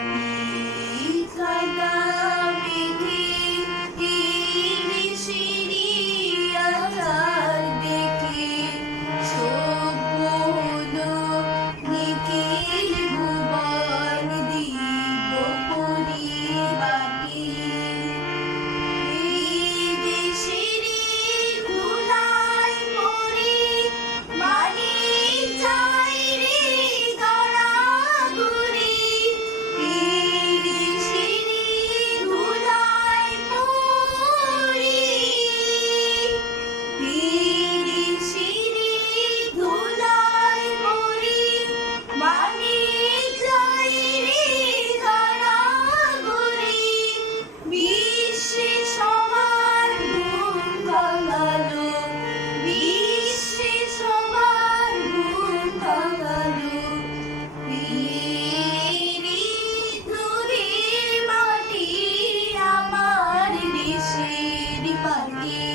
Yeah. Yeah.